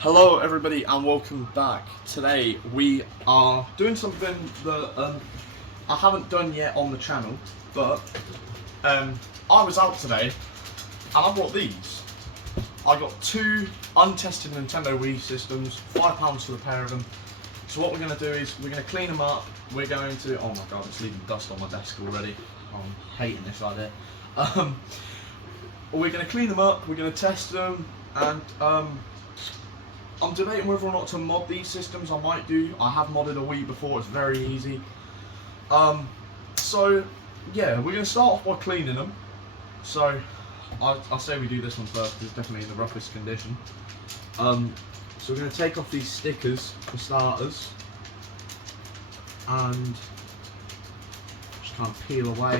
Hello everybody and welcome back. Today we are doing something that I haven't done yet on the channel, but I was out today and I bought these. I got two untested Nintendo Wii systems, £5 for the pair of them. So what we're going to do is we're going to clean them up. We're going to, oh my god, it's leaving dust on my desk already. I'm hating this idea. We're going to clean them up, we're going to test them, and I'm debating whether or not to mod these systems. I might do. I have modded a Wii before. It's very easy. So yeah, we're going to start off by cleaning them. So I say we do this one first because it's definitely in the roughest condition. So we're going to take off these stickers for starters, and just kind of peel away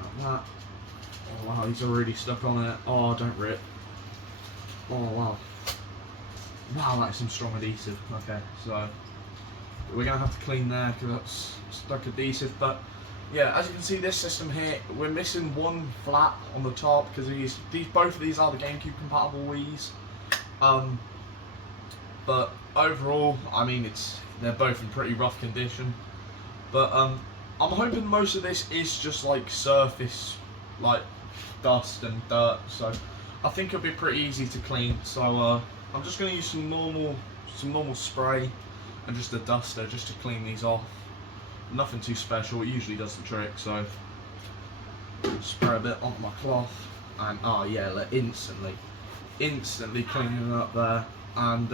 like that. Oh wow, these are really stuck on it. Oh, don't rip. Oh wow. Wow, that's some strong adhesive. Okay, so we're going to have to clean there because that's stuck adhesive. But yeah, as you can see, this system here, we're missing one flap on the top because both of these are the GameCube compatible Wii's. But overall, I mean, they're both in pretty rough condition. But I'm hoping most of this is just like surface, like dust and dirt. So I think it'll be pretty easy to clean. So I'm just going to use some normal spray and just a duster just to clean these off. Nothing too special. It usually does the trick. So spray a bit onto my cloth, and oh yeah, like instantly cleaning it up there. And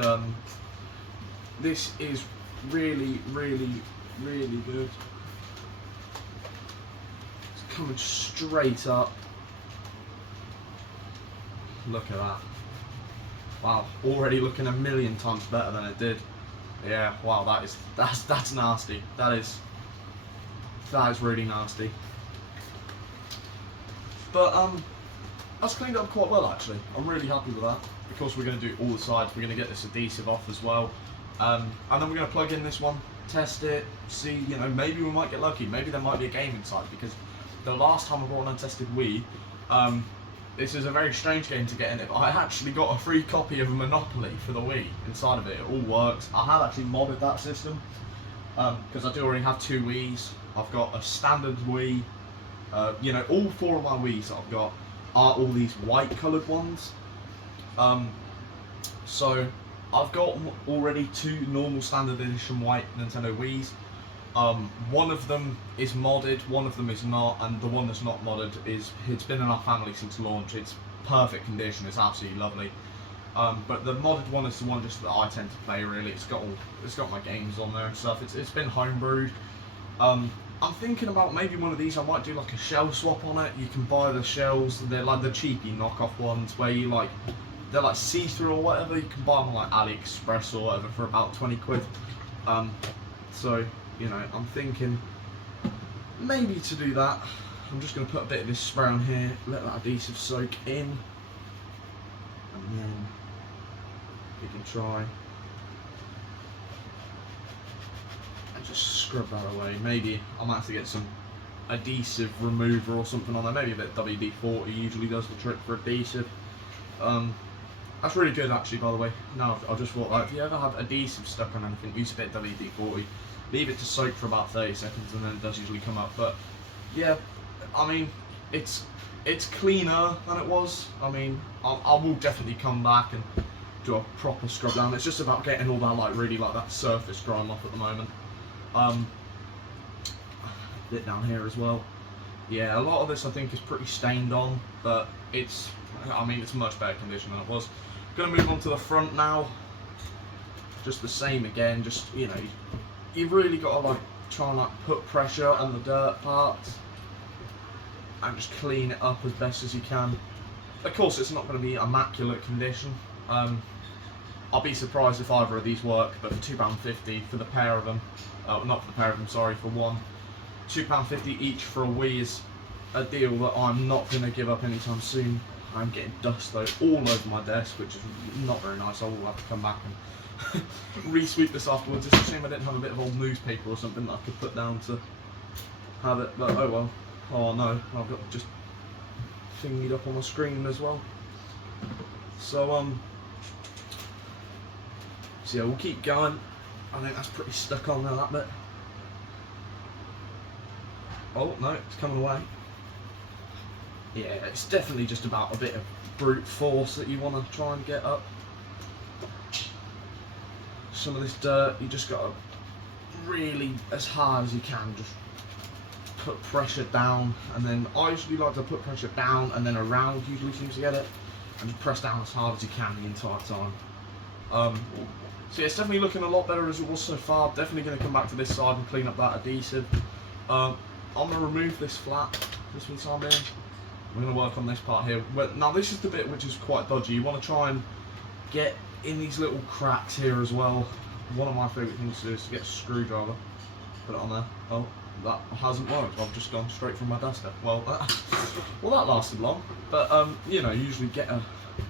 this is really good. It's coming straight up. Look at that. Wow, already looking a million times better than it did. Yeah, wow, that's nasty. That is really nasty. But that's cleaned up quite well actually. I'm really happy with that. Of course, we're going to do all the sides. We're going to get this adhesive off as well, and then we're going to plug in this one, test it, see. You know, maybe we might get lucky. Maybe there might be a game inside, because the last time I bought an untested Wii, this is a very strange game to get in it, but I actually got a free copy of Monopoly for the Wii inside of it. It all works. I have actually modded that system because I do already have two Wiis. I've got a standard Wii. You know, all four of my Wiis that I've got are all these white coloured ones. So I've got already two normal standard edition white Nintendo Wiis. One of them is modded, one of them is not, and the one that's not modded it's been in our family since launch. It's perfect condition, it's absolutely lovely. But the modded one is the one just that I tend to play really. It's got my games on there and stuff. It's been homebrewed. I'm thinking about maybe one of these. I might do like a shell swap on it. You can buy the shells, they're like the cheapy knockoff ones where they're like see-through or whatever. You can buy them on like AliExpress or whatever for about 20 quid. So you know, I'm thinking maybe to do that. I'm just going to put a bit of this spray on here, let that adhesive soak in, and then we can try and just scrub that away. Maybe I might have to get some adhesive remover or something on there. Maybe a bit of WD-40 usually does the trick for adhesive. That's really good actually, by the way. Now I just thought, like, if you ever have adhesive stuck on anything, use a bit of WD-40. Leave it to soak for about 30 seconds and then it does usually come up. But yeah, I mean, it's cleaner than it was. I mean, I will definitely come back and do a proper scrub down. It's just about getting all that like really like that surface grime off at the moment. Bit down here as well. Yeah, a lot of this I think is pretty stained on, but I mean, it's much better condition than it was. Gonna move on to the front now. Just the same again. Just, you know, you've really got to like try and like put pressure on the dirt parts and just clean it up as best as you can. Of course, it's not going to be immaculate condition. I'll be surprised if either of these work, but for £2.50 for the pair of them, not for the pair of them, sorry, for one, £2.50 each for a Wii is a deal that I'm not going to give up anytime soon. I'm getting dust though all over my desk, which is not very nice. I will have to come back and re-sweep this afterwards. It's a shame I didn't have a bit of old newspaper or something that I could put down to have it, but oh well. Oh no, I've got just thingied up on my screen as well. So So yeah, we'll keep going. I think that's pretty stuck on there, that bit. Oh no, it's coming away. Yeah, it's definitely just about a bit of brute force that you want to try and get up. Some of this dirt, you just got to really, as hard as you can, just put pressure down, and then I usually like to put pressure down and then around usually seems to get it, and just press down as hard as you can the entire time. So yeah, it's definitely looking a lot better as it was so far. Definitely going to come back to this side and clean up that adhesive. I'm going to remove this flap, this one side in. We're going to work on this part here. Now this is the bit which is quite dodgy. You want to try and get in these little cracks here as well. One of my favourite things to do is to get a screwdriver, put it on there. Oh, that hasn't worked. I've just gone straight from my duster. Well, that lasted long. But you know, usually get a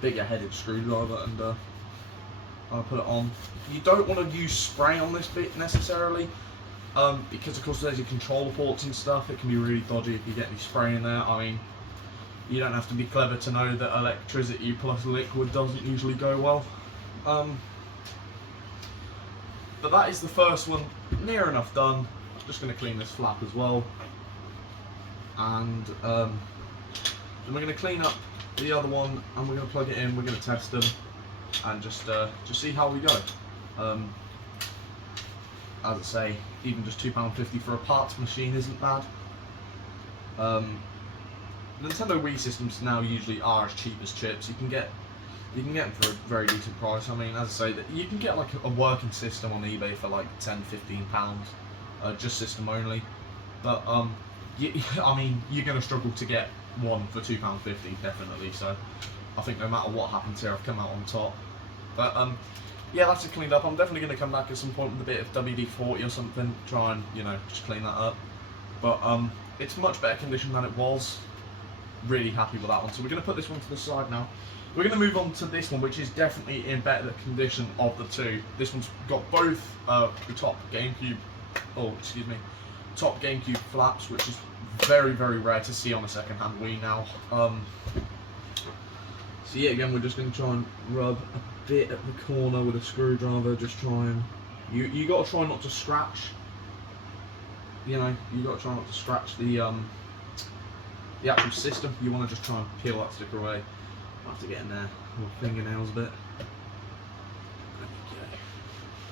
bigger headed screwdriver and I'll put it on. You don't want to use spray on this bit necessarily, because of course there's your controller ports and stuff. It can be really dodgy if you get any spray in there. I mean, you don't have to be clever to know that electricity plus liquid doesn't usually go well. But that is the first one near enough done. I'm just going to clean this flap as well, and then we're going to clean up the other one, and we're going to plug it in. We're going to test them and just see how we go. As I say, even just £2.50 for a parts machine isn't bad. Nintendo Wii systems now usually are as cheap as chips. You can get them for a very decent price. I mean, as I say, that you can get like a working system on eBay for like £10–15, just system only. But I mean, you're going to struggle to get one for £2.50 definitely. So I think no matter what happens here, I've come out on top. But yeah, that's it cleaned up. I'm definitely going to come back at some point with a bit of WD-40 or something, try and, you know, just clean that up. But it's much better condition than it was. Really happy with that one. So we're going to put this one to the side now. We're going to move on to this one, which is definitely in better condition of the two. This one's got both the top GameCube flaps, which is very, very rare to see on a second-hand Wii now. So yeah, again, we're just going to try and rub a bit at the corner with a screwdriver. Just try and you got to try not to scratch. You know, you got to try not to scratch the actual system. You want to just try and peel that sticker away. I'll have to get in there with my fingernails a bit. Okay.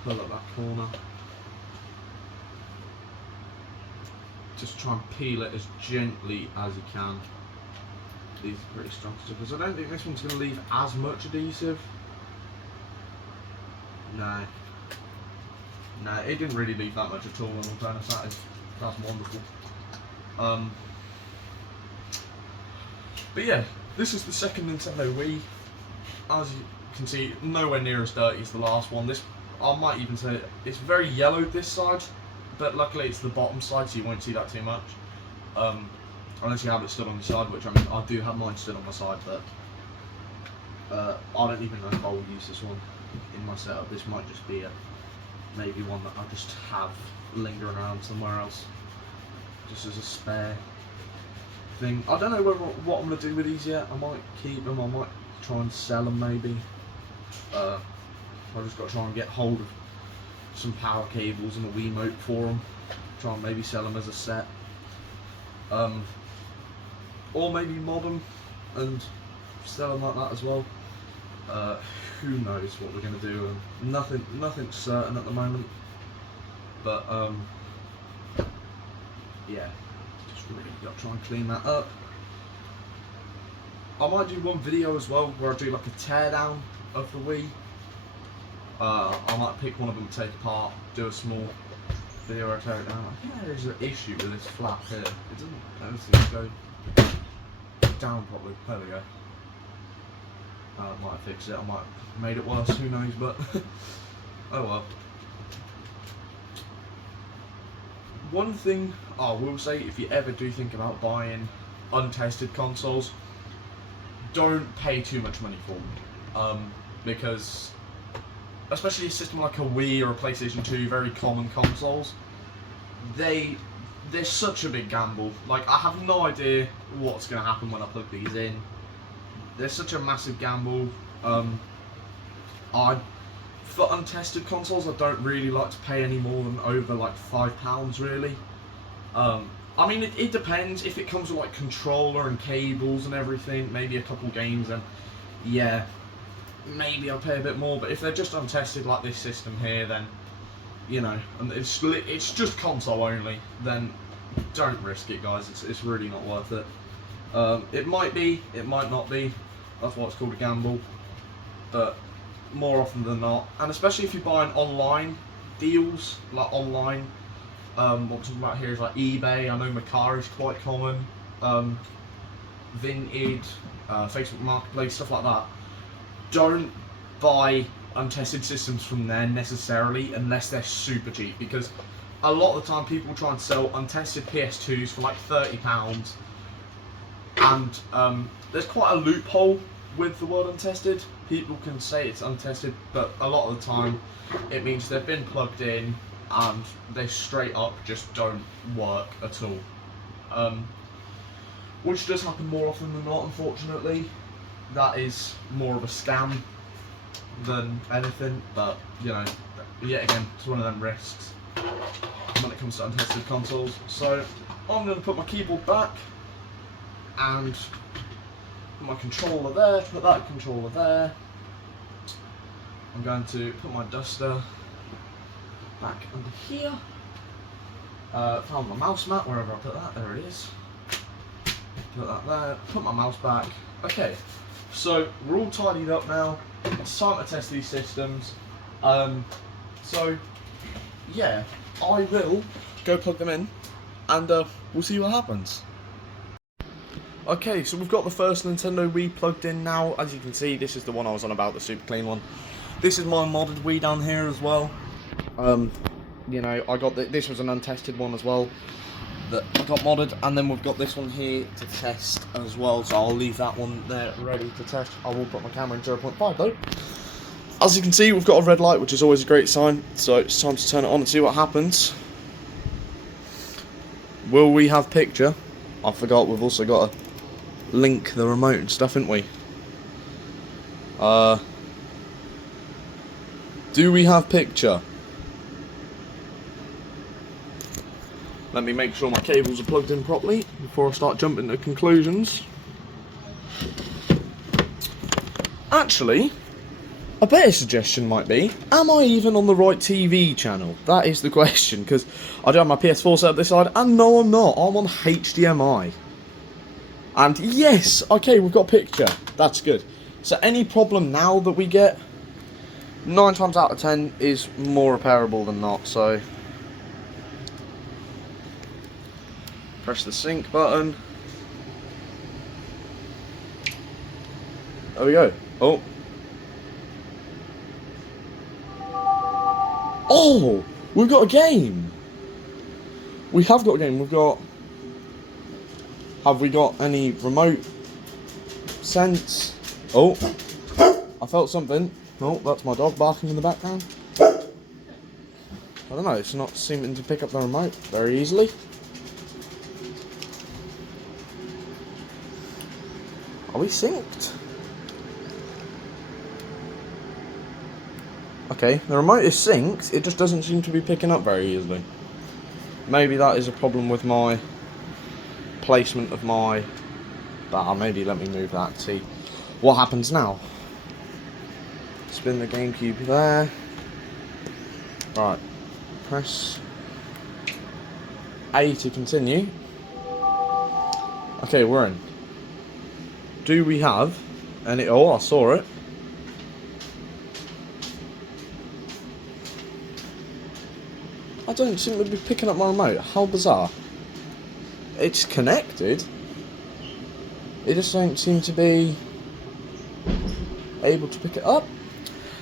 Pull up that corner. Just try and peel it as gently as you can. These are pretty strong stickers. I don't think this one's going to leave as much adhesive. No, it didn't really leave that much at all. In all fairness, that's wonderful. But yeah, this is the second Nintendo Wii. As you can see, nowhere near as dirty as the last one. This, I might even say, it's very yellowed this side, but luckily it's the bottom side, so you won't see that too much. Unless you have it stood on the side, which I mean, I do have mine stood on my side, but I don't even know if I will use this one in my setup. This might just be maybe one that I just have lingering around somewhere else, just as a spare thing. I don't know what I'm going to do with these yet. I might keep them, I might try and sell them maybe. I've just got to try and get hold of some power cables and a Wiimote for them. Try and maybe sell them as a set. Or maybe mod them and sell them like that as well. Who knows what we're going to do. Nothing's certain at the moment. But yeah, just really got to try and clean that up. I might do one video as well where I do like a teardown of the Wii. I might pick one of them, take apart, do a small video where I tear it down. I think there is an issue with this flap here. It doesn't go down properly. There we go. I might fix it. I might have made it worse. Who knows? But oh well. One thing I will say, if you ever do think about buying untested consoles, don't pay too much money for them, because especially a system like a Wii or a PlayStation 2, very common consoles, they're such a big gamble. Like, I have no idea what's going to happen when I plug these in. They're such a massive gamble. for untested consoles, I don't really like to pay any more than over like £5 really. I mean, it depends. If it comes with like controller and cables and everything, maybe a couple games, then yeah, maybe I'll pay a bit more. But if they're just untested like this system here, then you know, and it's just console only, then don't risk it, guys. It's really not worth it. It might be, it might not be. That's why it's called a gamble. But more often than not, and especially if you're buying online deals, like online. What I'm talking about here is like eBay. I know Mercari is quite common. Vinted, Facebook Marketplace, stuff like that. Don't buy untested systems from there necessarily unless they're super cheap, because a lot of the time people try and sell untested PS2s for like £30, and there's quite a loophole with the word untested. People can say it's untested, but a lot of the time it means they've been plugged in and they straight up just don't work at all. Which does happen more often than not, unfortunately. That is more of a scam than anything, but you know, yet again, it's one of them risks when it comes to untested consoles. So I'm going to put my keyboard back and put my controller there, put that controller there. I'm going to put my duster back under here. Found my mouse mat, wherever I put that, there it is. Put that there, put my mouse back. Okay, so we're all tidied up now. It's time to test these systems. So yeah, I will go plug them in and we'll see what happens. Okay, so we've got the first Nintendo Wii plugged in now. As you can see, this is the one I was on about, the super clean one. This is my modded Wii down here as well. You know, I got this was an untested one as well that I got modded, and then we've got this one here to test as well, so I'll leave that one there ready to test. I will put my camera in 0.5 though. As you can see, we've got a red light, which is always a great sign, so it's time to turn it on and see what happens. Will we have picture? I forgot, we've also got to link the remote and stuff, haven't we? Do we have picture? Let me make sure my cables are plugged in properly before I start jumping to conclusions. Actually, a better suggestion might be, am I even on the right TV channel? That is the question, because I do have my PS4 set up this side, and no I'm not, I'm on HDMI. And yes, okay, we've got a picture, that's good. So any problem now that we get, 9 times out of 10 is more repairable than not, so press the sync button. There we go. Oh. Oh! We've got a game! We have got a game. We've got... Have we got any remote sense? Oh. I felt something. Oh, that's my dog barking in the background. I don't know, it's not seeming to pick up the remote very easily. Are we synced? Okay, the remote is synced, it just doesn't seem to be picking up very easily. Maybe that is a problem with my placement of my... maybe let me move that and see what happens now. Spin the GameCube there. Right, press A to continue. Okay, we're in. Do we have any... Oh, I saw it. I don't seem to be picking up my remote. How bizarre. It's connected. It just don't seem to be able to pick it up.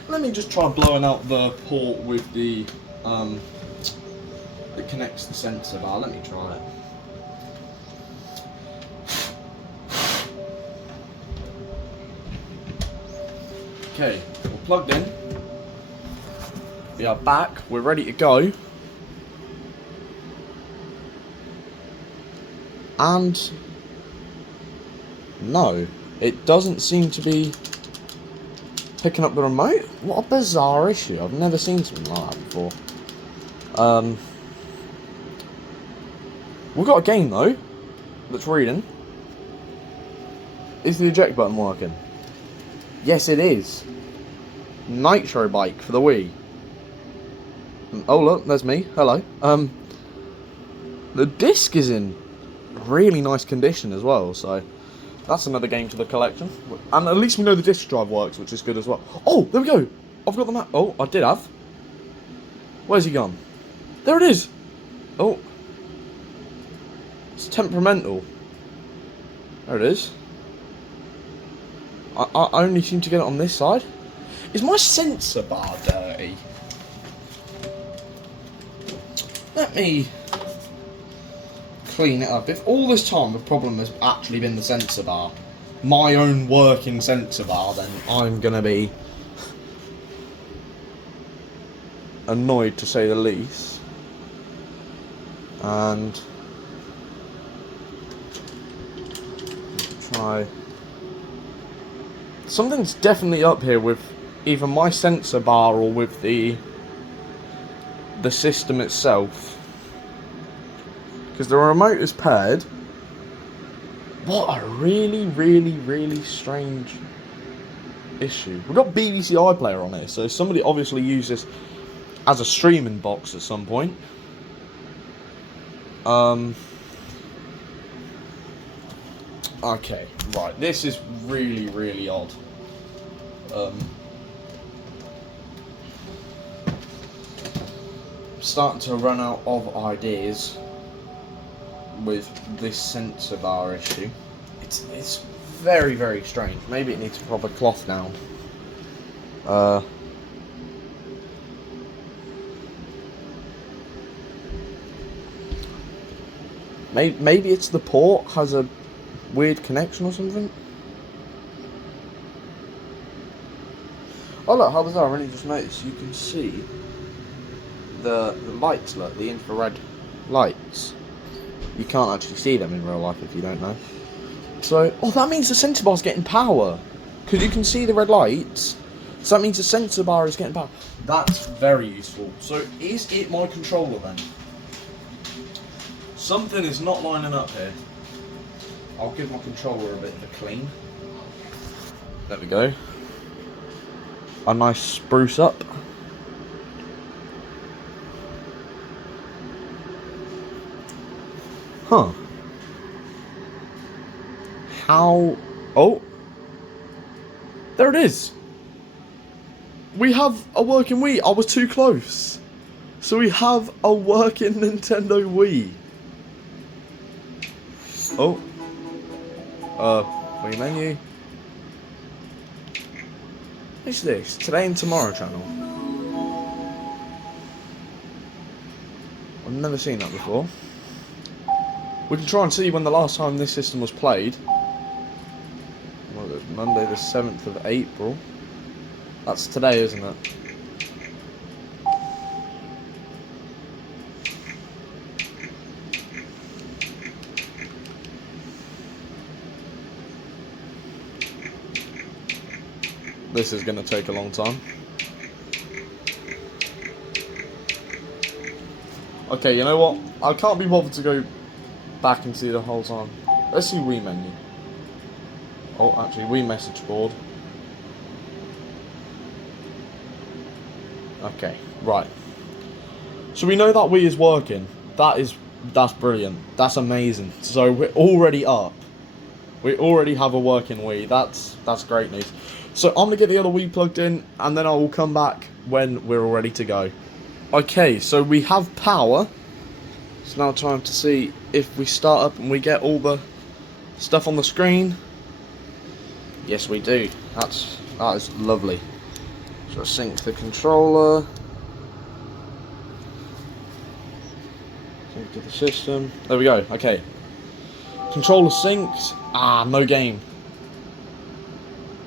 Let me just try blowing out the port with the that connects the sensor bar. Let me try it. Okay, we're plugged in. We are back. We're ready to go. And no, it doesn't seem to be picking up the remote? What a bizarre issue. I've never seen something like that before. We've got a game though that's reading. Is the eject button working? Yes, it is. Nitro Bike for the Wii. Oh look, there's me. Hello. The disc is in really nice condition as well, so that's another game to the collection. And at least we know the disc drive works, which is good as well. Oh, there we go. I've got the map. Oh, I did have. Where's he gone? There it is. Oh. It's temperamental. There it is. I only seem to get it on this side. Is my sensor bar dirty? Let me clean it up. If all this time the problem has actually been the sensor bar, my own working sensor bar, then I'm gonna be annoyed to say the least. And try. Something's definitely up here with either my sensor bar or with the system itself. Because the remote is paired. What a really, really, really strange issue. We've got BBC iPlayer on here, so somebody obviously used this as a streaming box at some point. Okay, right, this is really, really odd. Starting to run out of ideas with this sensor bar issue. It's very, very strange. Maybe it needs a proper cloth down. Maybe it's the port has a weird connection or something. Oh look, how bizarre, I really just noticed you can see the lights, look, the infrared lights. You can't actually see them in real life if you don't know. So, oh, that means the sensor bar's getting power. Because you can see the red lights. So that means the sensor bar is getting power. That's very useful. So, is it my controller then? Something is not lining up here. I'll give my controller a bit of a clean. There we go. A nice spruce up. Huh. How... Oh. There it is. We have a working Wii. I was too close. So we have a working Nintendo Wii. Oh. Wii menu. What's this? Today and Tomorrow channel. I've never seen that before. We can try and see when the last time this system was played. Well, it was Monday the 7th of April. That's today, isn't it? This is going to take a long time. Okay, you know what? I can't be bothered to go back and see the whole time. Let's see Wii menu. Oh, actually, Wii message board. Okay, right. So we know that Wii is working. That's brilliant. That's amazing. So we're already up. We already have a working Wii. That's great news. So I'm gonna get the other Wii plugged in, and then I will come back when we're all ready to go. Okay, so we have power. It's now time to see if we start up and we get all the stuff on the screen. Yes, we do. That is lovely. So sync the controller. Sync to the system. There we go. Okay. Controller synced. Ah, no game.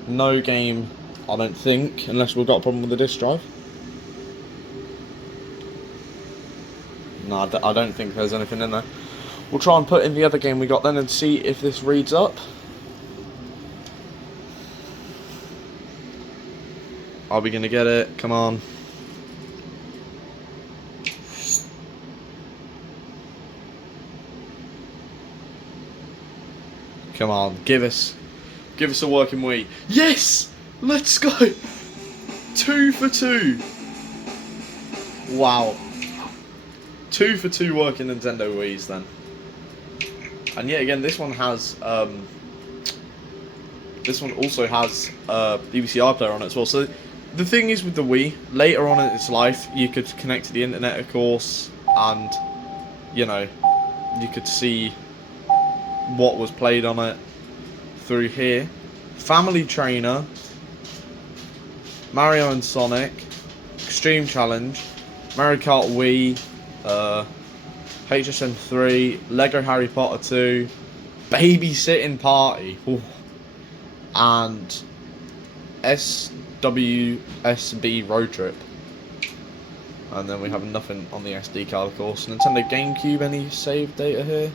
No game, I don't think, unless we've got a problem with the disk drive. No, I don't think there's anything in there. We'll try and put in the other game we got then and see if this reads up. Are we gonna get it? Come on. Come on, give us a working Wii. Yes! Let's go! 2 for 2. Wow. 2 for 2 working Nintendo Wiis then. And yet again, this one has this one also has BBC iPlayer on it as well. So the thing is with the Wii, later on in its life, you could connect to the internet, of course, and you know, you could see what was played on it through here. Family Trainer, Mario and Sonic, Extreme Challenge, Mario Kart Wii, HSN 3, Lego Harry Potter 2, Babysitting Party, ooh, and SWSB Road Trip. And then we have nothing on the SD card, of course. Nintendo GameCube, any save data here?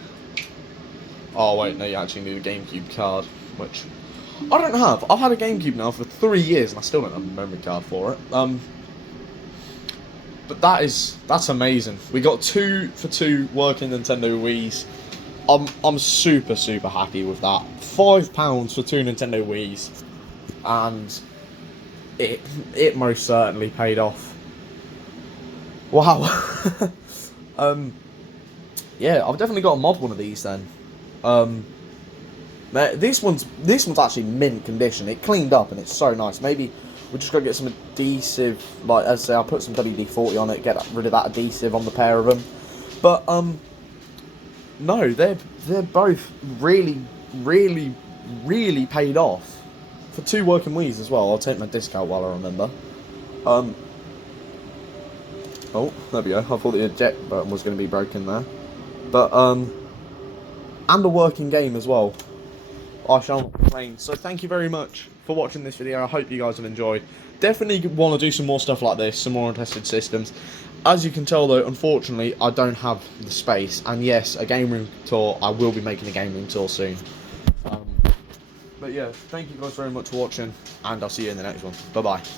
Oh wait, no, you actually need a GameCube card, which I don't have. I've had a GameCube now for 3 years and I still don't have a memory card for it. But that's amazing. We got 2 for 2 working Nintendo Wiis. I'm super happy with that. £5 for 2 Nintendo Wiis, and it most certainly paid off. Wow. Yeah, I've definitely got to mod one of these then. This one's actually mint condition. It cleaned up and it's so nice. Maybe we just gotta get some adhesive, like as I say, I'll put some WD-40 on it, get rid of that adhesive on the pair of them. But no, they're both really paid off for 2 working Wiis as well. I'll take my discount while I remember. Oh, there we go. I thought the eject button was going to be broken there, but and a working game as well. I shall not complain. So thank you very much for watching this video. I hope you guys have enjoyed. Definitely want to do some more stuff like this, some more untested systems. As you can tell though, unfortunately, I don't have the space. And yes, a game room tour. I will be making a game room tour soon. But yeah, thank you guys very much for watching, and I'll see you in the next one. Bye bye.